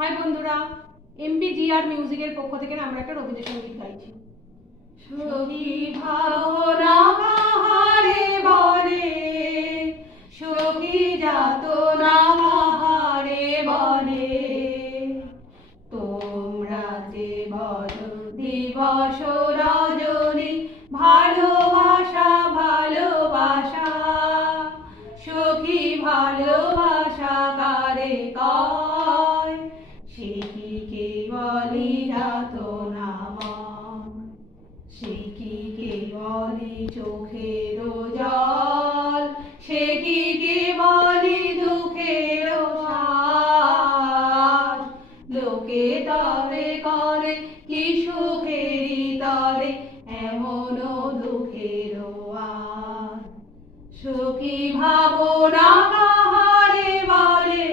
High বন্ধুরা, এমপিজিআর মিউজিকের পক্ষ থেকে আমরা একটা রবীন্দ্রসঙ্গীত গাইছি। সখী ভাবনা কাহারে বলে, সখী যাতনা কাহারে বলে, তোমরা যে বলো দিবস রজনী ভালোবাসা ভালোবাসা, সখী ভালোবাসা কারে কয়, সে কি কেবলি যাতনা ময়, সে কি কেবলি চোখের জল, সে কি কেবলি দুঃখের সার, লোকে তবে করে কি সুখেরই তরে এমন দুঃখের আর, সখী ভাবনা কাহারে বলে,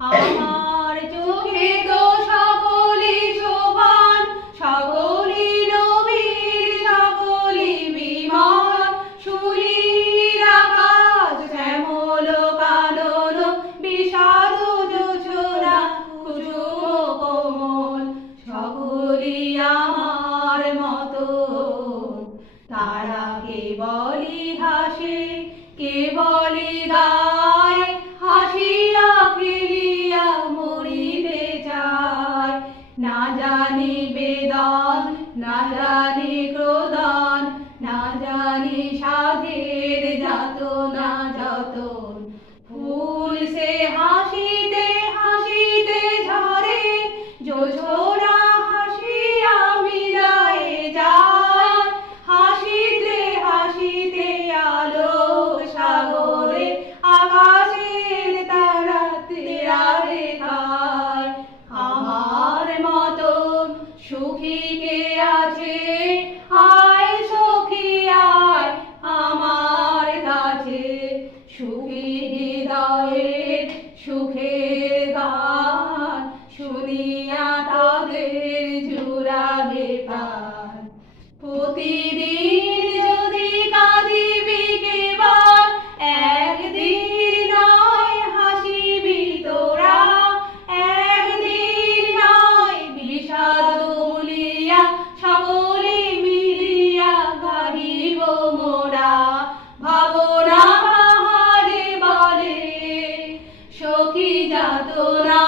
আমার চোখে তো সকলি শোভান, সকলি নবীর, সকলি বিমান, সুনীল আকাশ শ্যামল কানন, বিষাদ জোছনা কুসুম কোমল, সকলি আমার মতো, তারা কেবলি হাসে কেবলি গায়, হাসিয়া খেলিয়া মরিতে চায়, না জানি বেদন না জানি ক্রোধন, না জানি সাধের যাতনা যতন, ফুল সে হাসিতে হাসিতে ঝরে, জোছনা হাসিয়া মিলায়ে যায়, হাসিতে হাসিতে আলোক সাগরে আকাশের তারাতে আরে খায়, আমার মতো সুখী কে আছে, আয় সখী আয় আমার কাছে, সুখী হৃদয়ের সুখের গান শুনিয়া তাদের জুড়াবে প্রাণ, প্রতিদিন যদি কাঁদিবি কেবল, একদিন নয় হাসিবি তোরা, একদিন নয় বিষাদ ভুলিয়া সকলে মিলিয়া গাহিব মোরা, ভাবনা কাহারে বলে, সখী যাতনা